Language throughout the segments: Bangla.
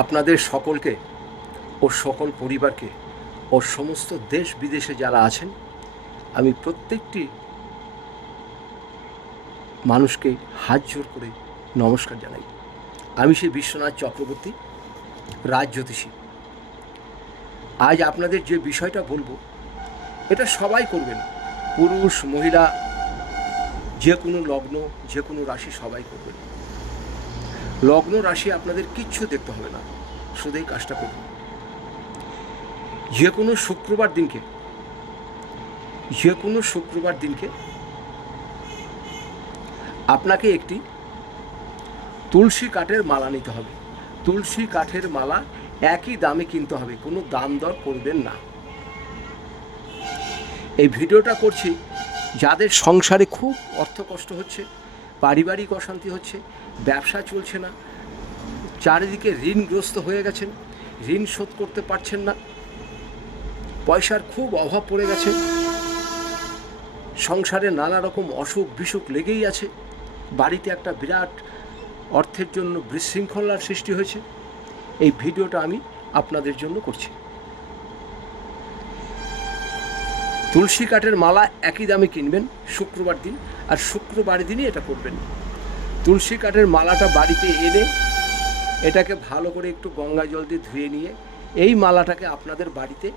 আপনাদের সকলকে ও সকল পরিবারকে ও সমস্ত দেশ বিদেশে যারা আছেন, আমি প্রত্যেকটি মানুষকে হাত জোর করে নমস্কার জানাই। আমি সেই বিশ্বনাথ চক্রবর্তী, রাজ জ্যোতিষী। আজ আপনাদের যে বিষয়টা বলব, এটা সবাই করবেন। পুরুষ, মহিলা, যে কোনো লগ্ন, যে কোনো রাশি সবাই করবেন। লগ্ন রাশি আপনাদের কিচ্ছু দেখতে হবে না। শুধু এই কাজটা করুন। যে কোনো শুক্রবার দিনকে, যে কোনো শুক্রবার দিনকে আপনাকে একটি তুলসী কাঠের মালা নিতে হবে। তুলসী কাঠের মালা একই দামে কিনতে হবে, কোনো দাম দর করবেন না। এই ভিডিওটা করছি যাদের সংসারে খুব অর্থ কষ্ট হচ্ছে পারিবারিক অশান্তি হচ্ছে, ব্যবসা চলছে না, চারিদিকে ঋণগ্রস্ত হয়ে গেছেন, ঋণ শোধ করতে পারছেন না, পয়সার খুব অভাব পড়ে গেছে, সংসারে নানা রকম অসুখ বিসুখ লেগেই আছে, বাড়িতে একটা বিরাট অর্থের জন্য বিশৃঙ্খলার সৃষ্টি হয়েছে, এই ভিডিওটা আমি আপনাদের জন্য করছি। তুলসী কাঠের মালা একই দামে কিনবেন শুক্রবার দিন, আর শুক্রবার দিনই এটা করবেন তুলসী কাঠের মালাটা বাড়িতে এনে এটাকে ভালো করে একটু গঙ্গা জল দিয়ে ধুয়ে নিয়ে এই মালাটাকে আপনাদের বাড়িতে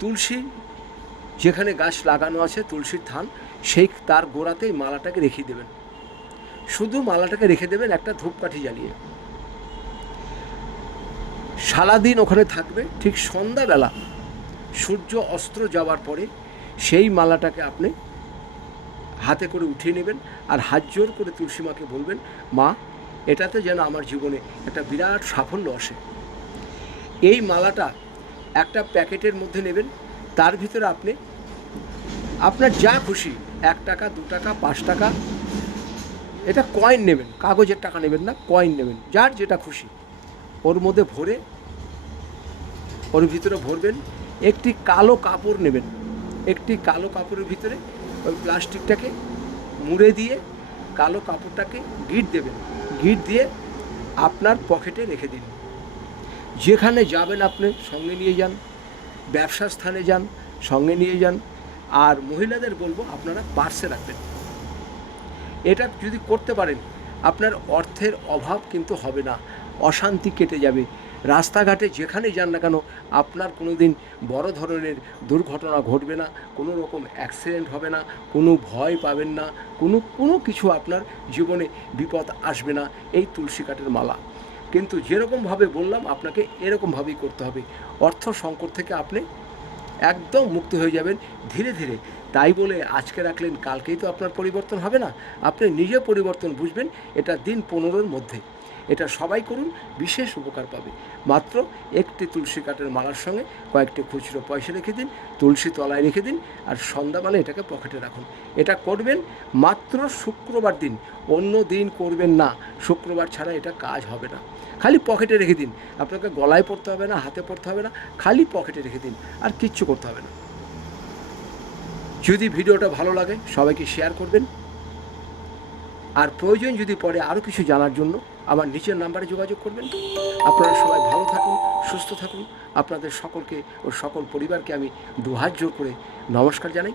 তুলসী যেখানে গাছ লাগানো আছে, তুলসীর থান সেই তার গোড়াতেই মালাটাকে রেখে দেবেন। শুধু মালাটাকে রেখে দেবেন, একটা ধূপকাঠি জ্বালিয়ে। সারাদিন ওখানে থাকবে, ঠিক সন্ধ্যাবেলা। সূর্য অস্ত্র যাওয়ার পরে সেই মালাটাকে আপনি হাতে করে উঠিয়ে নেবেন আর হাত জোর করে তুলসী মাকে বলবেন, মা, এটাতে যেন আমার জীবনে একটা বিরাট সাফল্য আসে। এই মালাটা একটা প্যাকেটের মধ্যে নেবেন, তার ভিতরে আপনি আপনার যা খুশি, এক টাকা, দু টাকা, পাঁচ টাকা, এটা কয়েন নেবেন, কাগজের টাকা নেবেন না কয়েন নেবেন, যার যেটা খুশি। ওর মধ্যে ভরে, ওর ভিতরে ভরবেন, একটি কালো কাপড় নেবেন। একটি কালো কাপড়ের ভিতরে ওই প্লাস্টিকটাকে মুড়ে দিয়ে কালো কাপড়টাকে গিট দেবেন। গিট দিয়ে আপনার পকেটে রেখে দিন। যেখানে যাবেন আপনি সঙ্গে নিয়ে যান ব্যবসা স্থানে যান, সঙ্গে নিয়ে যান, আর মহিলাদের বলব আপনারা পার্সে রাখবেন। এটা যদি করতে পারেন, আপনার অর্থের অভাব কিন্তু হবে না, অশান্তি কেটে যাবে। রাস্তাঘাটে যেখানে যান না কেন, আপনার কোনো দিন বড় ধরনের দুর্ঘটনা ঘটবে না, কোনো রকম অ্যাক্সিডেন্ট হবে না, কোনো ভয় পাবেন না, কোনো কোনো কিছু আপনার জীবনে বিপদ আসবে না, এই তুলসী কাঠের মালা। কিন্তু যেরকমভাবে বললাম, আপনাকে এরকমভাবেই করতে হবে। অর্থ সংকট থেকে আপনি একদম মুক্ত হয়ে যাবেন ধীরে ধীরে। তাই বলে আজকে রাখলেন, কালকেই তো আপনার পরিবর্তন হবে না। আপনি নিজে পরিবর্তন বুঝবেন, এটা দিন পনেরোর মধ্যে। এটা সবাই করুন, বিশেষ উপকার পাবে। মাত্র একটি তুলসী কাঠের মালার সঙ্গে কয়েকটি খুচরো পয়সা রেখে দিন, তুলসী তলায় রেখে দিন, আর সন্ধ্যাবেলা এটাকে পকেটে রাখুন। এটা করবেন মাত্র শুক্রবার দিন। অন্য দিন করবেন না। শুক্রবার ছাড়া এটা কাজ হবে না। খালি পকেটে রেখে দিন। আপনাকে গলায় পড়তে হবে না, হাতে পড়তে হবে না, খালি পকেটে রেখে দিন। আর কিচ্ছু করতে হবে না। যদি ভিডিওটা ভালো লাগে, সবাইকে শেয়ার করবেন। আর প্রয়োজন যদি পড়ে আরও কিছু জানার জন্য আমার নিচের নাম্বারে যোগাযোগ করবেন। আপনারা সবাই ভালো থাকুন, সুস্থ থাকুন। আপনাদের সকলকে ও সকল পরিবারকে আমি দুহাত জোর করে নমস্কার জানাই।